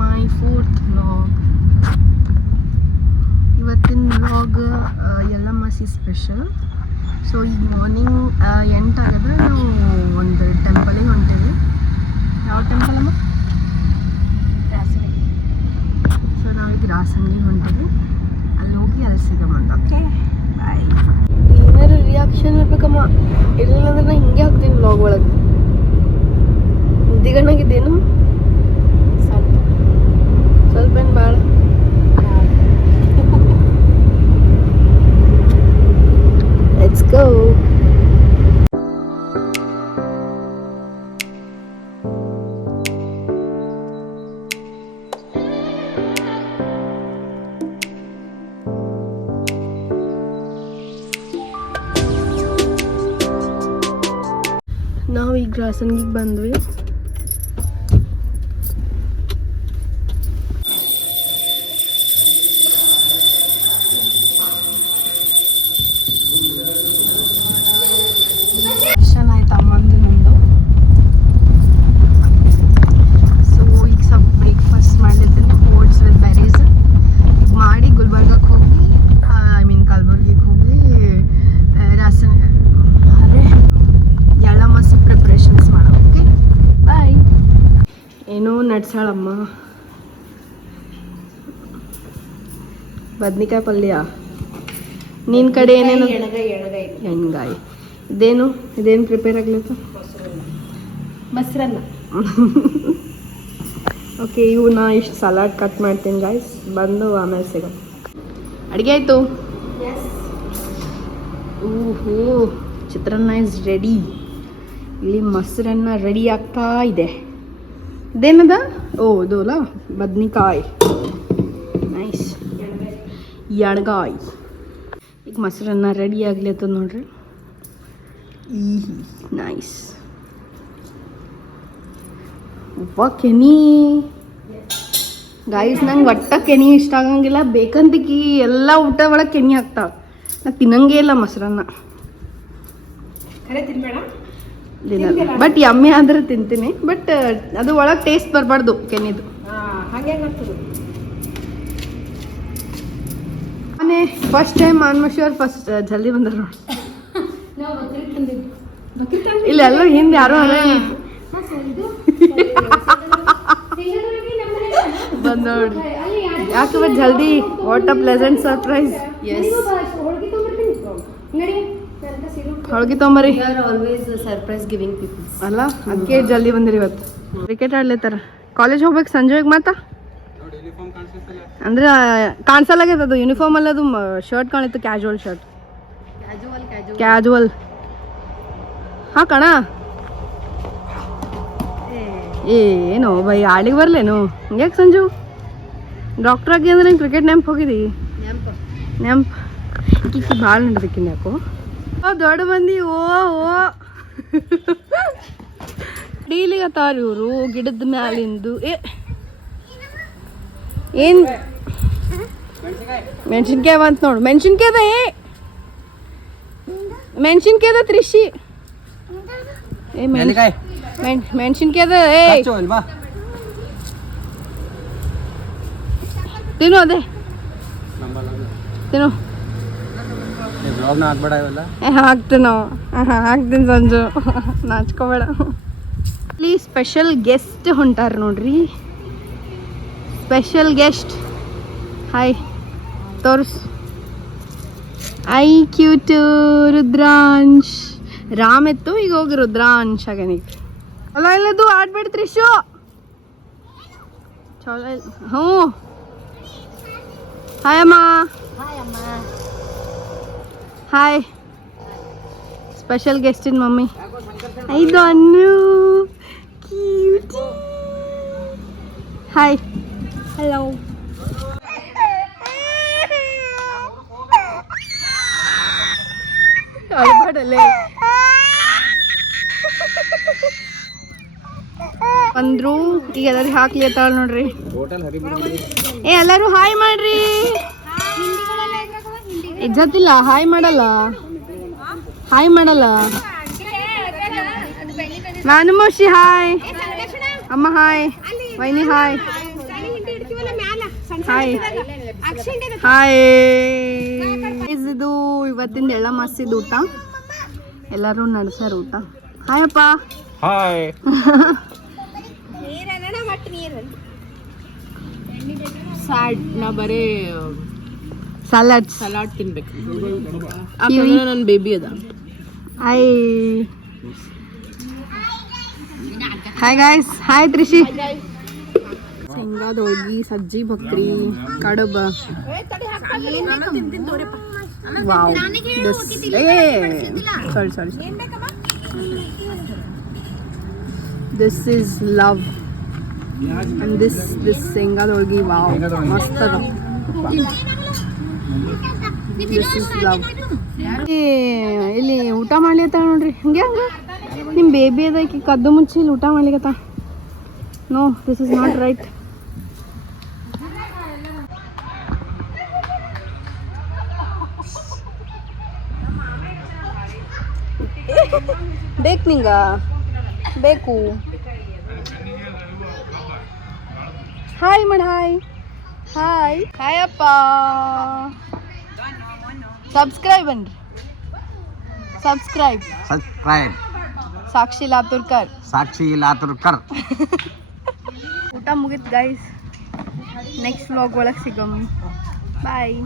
ಮೈ 4th vlog. ಇವತ್ತಿನ vlog ಯಲ್ಲಮ್ಮಸಿ special. So ಈಗ morning 8 ಆಗಿದ್ರೆ ನಾವು ಒಂದು ಟೆಂಪಲಿಗೆ ಹೊಂಟೀವಿ. ಯಾವ ಟೆಂಪಲ್ ಅಮ್ಮ? ಸೊ ನಾವೀಗ ರಾಸಂಗಿಗೆ ಹೊಂಟೀವಿ. ಅಲ್ಲಿ ಹೋಗಿ ಅಲ್ಲಿ ಸಿಗಮಂತ. Okay bye. ಏನಾರು ರಿಯಾಕ್ಷನ್ ಇರ್ಬೇಕಮ್ಮ, ಇಲ್ಲಂದ್ರೆ ನಾ ಹಿಂಗೆ ಹಾಕ್ತೀನಿ ವ್ಲಾಗ್ ಒಳಗೆ. ದಿಗಣ್ಣಾಗಿದ್ದೇನು ಸ್ವಲ್ಪ ಏನು ಭಾಳ. Let's go. ನಾವು ಈಗ ರಾಸಂಗಿಗೆ ಬಂದ್ವಿ. ಆಯ್ತು ಅಮ್ಮಂದು ನಮ್ಮದು. ಸೊ ಈಗ ಸ್ವಲ್ಪ ಬ್ರೇಕ್ಫಾಸ್ಟ್ ಮಾಡಿದ್ದೀನಿ, ಓಟ್ಸ್ ವಿತ್ ಬೆರೀಸ್ ಮಾಡಿ ಗುಲ್ಬರ್ಗಕ್ಕೆ ಹೋಗಿ ಕಲಬುರ್ಗಿಗೆ ಹೋಗಿ ಅದೇ ಯಲ್ಲಮ್ಮಸಿ ಪ್ರಿಪ್ರೇಷನ್ಸ್ ಮಾಡೋಣ. Okay bye. ಏನೋ ನಡ್ಸಾಳಮ್ಮ. ಬದ್ನಿಕಾಯಿ ಪಲ್ಯ. ನಿನ್ನ ಕಡೆ ಏನೇನು? ಎಣ್ಗಾಯಿ. ಇದೇನು ಪ್ರಿಪೇರ್ ಆಗ್ಲತ್ತ? ಮೊಸರನ್ನ. ಓಕೆ, ಇವು ನಾ ಇಷ್ಟು ಸಲಾಡ್ ಕಟ್ ಮಾಡ್ತೀನಿ ಗಾಯ್ಸ್. ಬಂದು ಆಮೇಲೆ ಸಿಗೋ. ಅಡುಗೆ ಆಯಿತು. ಓಹೋ, ಚಿತ್ರಾನ್ನ ಇಸ್ ರೆಡಿ. ಇಲ್ಲಿ ಮೊಸರನ್ನ ರೆಡಿ ಆಗ್ತಾ ಇದೆ. ಇದೇನದ? ಓ ಇದು ಅಲ್ಲ, ಬದ್ನಿಕಾಯಿ. ನೈಸ್. ಎಣ್ಗಾಯಿ. ಈಗ ಮೊಸರನ್ನ ರೆಡಿ ಆಗ್ಲತ್ತದ ನೋಡ್ರಿ. ನೈಸ್. ಉಪ್ಪ ಕೆನಿ ಗಾಯ್ಸ್, ನಂಗೆ ಒಟ್ಟ ಕೆನಿ ಇಷ್ಟ ಆಗಂಗಿಲ್ಲ. ಬೇಕಂತಕಿ ಎಲ್ಲ ಊಟ ಒಳಗೆ ಕೆನಿ ಹಾಕ್ತಾವ. ನಾ ತಿನ್ನಂಗೇ ಇಲ್ಲ ಮೊಸರನ್ನ. ಬಟ್ ಯಮ್ಮಿ ಆದ್ರೆ ತಿಂತೀನಿ. ಬಟ್ ಅದು ಒಳಗೆ ಟೇಸ್ಟ್ ಬರಬಾರ್ದು ಕೆನಿದು. ನಾನೇ ಫಸ್ಟ್ ಟೈಮ್ ಆಲ್ಮೋಸ್ಟ್ ಫಸ್ಟ್ ಜಲ್ದಿ ಬಂದರು ನೋಡಿ. ಇಲ್ಲ ಎಲ್ಲರೂ ಹಿಂದೆ ಯಾರು ಬಂದ ನೋಡ್ರಿ. ಯಾಕೆ ಬಟ್ ಜಲ್ದಿ. What a pleasant surprise. Yes, ಹೋಳ್ಗಿ ತೊಂಬರಿ. ಸರ್ಪ್ರೈಸ್ ಗಿವಿಂಗ್ ಪೀಪಲ್ಸ್ ಅಲ್ಲ, ಅದಕ್ಕೆ ಜಲ್ದಿ ಬಂದಿರಿ ಇವತ್ತು. ಕ್ರಿಕೆಟ್ ಆಡ್ಲತ್ತಾರ. ಕಾಲೇಜ್ ಹೋಗ್ಬೇಕು ಸಂಜೆಗೆ. ಮಾತಾ ಅಂದ್ರೆ ಕಾಣಿಸಲ್ಲಾಗ್ಯದ. ಅದು ಯೂನಿಫಾರ್ಮ್ ಅಲ್ಲ, ಅದು ಶರ್ಟ್ ಕಾಣಿತ್ತು. Casual shirt. ಕ್ಯಾಜುವಲ್ ಹಾ ಕಣ. ಏನೋ ಬೈ ಆಡಿಗೆ ಬರ್ಲೇನು? ಹಂಗ್ಯಾಕೆ ಸಂಜು? ಡಾಕ್ಟ್ರ್ ಆಗಿ ಅಂದ್ರೆ ಕ್ರಿಕೆಟ್ ನೆಂಪು ಹೋಗಿದಿ? ನೆಂಪು ಕಿಕ್ಕಿ ಭಾಳ ನಡೆದಕ್ಕಿಂತ ಯಾಕೋ. ದೊಡ್ಡ ಮಂದಿ ಓ ಡೀಲಿಗತ್ತಾರ ಇವರು ಗಿಡದ ಮ್ಯಾಲಿಂದು. ಏನು ಮೆಣಸಿನ್ಕಾಯಿ ಬಂತು ನೋಡು. ಮೆಣಸಿನ್ಕಾಯಿ ಅದ ತ್ರಿಶಿ. ಮೆಣಸಿನ್ಕಾಯಿ ಅದ. ತಿನ್ನು, ಅದೇ ತಿನ್ನು. ಹಾಕ್ತೀನಿ ಸಂಜು, ನಾಚ್ಕೋಬೇಡ. ಇಲ್ಲಿ ಸ್ಪೆಷಲ್ ಗೆಸ್ಟ್ ಹೊಂಟಾರ ನೋಡ್ರಿ. Special guest. ಹಾಯ್ ತೋರ್ಸ್. ಐ ಕ್ಯೂಟ್ ರುದ್ರಾಂಶ್. ರಾಮ್ ಎತ್ತು, ಈಗ ಹೋಗಿ ರುದ್ರಾಂಶ್ ಆಗನೀಗ. ಅಲ್ಲ ಇಲ್ಲದು ಆಡ್ಬಿಡ್ತ್ರಿ ಶೋ ಚಲೋ ಇಲ್ಲ. ಹ್ಞೂ ಹಾಯ್ ಅಮ್ಮ. ಹಾಯ್. ಸ್ಪೆಷಲ್ ಗೆಸ್ಟಿನ ಮಮ್ಮಿ. ಇದು ಅನ್ನು ಕ್ಯೂಟ್. ಹಾಯ್. ಹಲೋ. ಅಳ್ಬಾಡಲ್ಲೇ ಬಂದ್ರು. ಈಗ ಎಲ್ಲರೂ ಹಾಕ್ಲಿ ಅತ್ತಾಳ ನೋಡ್ರಿ. ಎಲ್ಲರೂ ಹಾಯ್ ಮಾಡ್ರಿ. ಇಜ್ಜತ್ತಿಲ್ಲ, ಹಾಯ್ ಮಾಡಲ್ಲ. ನಾನು ಮೋಶಿ ಹಾಯ್. ಅಮ್ಮ ಹಾಯ್. ವೈನಿ ಹಾಯ್. Hi hi. ಇದು ಇವತ್ತಿಂದ ಎಳ್ಳ ಮಾಸಿದ ಊಟ, ಎಲ್ಲರೂ ನಡೆಸ್ಯಾರ ಊಟ. ಹಾಯ್ ಅಪ್ಪ. ಹಾಯ್. ಸ್ಯಾಡ್, ನಾ ಬರೀ ಸಲಾಡ್ ತಿನ್ಬೇಕು. ನನ್ನ ಬೇಬಿ ಅದ. Hi hi guys. Hi Trishi. ಶೇಂಗಾದ ಹೋಳ್ಗಿ, ಸಜ್ಜಿ ಬಕ್ರಿ, ಕಡುಬ. Wow, sorry this is love. And this ಶೇಂಗಾದ ಹೋಳ್ಗಿ, ವಾವ್ ಮಸ್ತ್ ಅದ. This is love. ಇಲ್ಲಿ ಊಟ ಮಾಡ್ಲಿತ್ತ ನೋಡ್ರಿ, ಹಂಗೆ ಹಂಗ ನಿಮ್ಮ ಬೇಬಿ ಅದ, ಈಕಿ ಕದ್ದು ಮುಂಚೆ ಇಲ್ಲಿ ಊಟ ಮಾಡ್ಲಿಕತ್ತ. No, this is not right. ಬೇಕು ನಿಂಗ ಬೇಕು. ಹಾಯ್ ಮಾಡ. ಹಾಯ್ ಹಾಯ್ ಹಾಯ್ ಅಪ್ಪ. ಸಬ್ಸ್ಕ್ರೈಬ್ ಅನ್ರಿ, ಸಬ್ಸ್ಕ್ರೈಬ್ ಸಾಕ್ಷಿ ಲಾತುರ್ಕರ್. ಊಟ ಮುಗಿತ್ ಗೈಸ್. ನೆಕ್ಸ್ಟ್ ವ್ಲಾಗ್ ಒಳಗೆ ಸಿಗಮ್. ಬಾಯ್.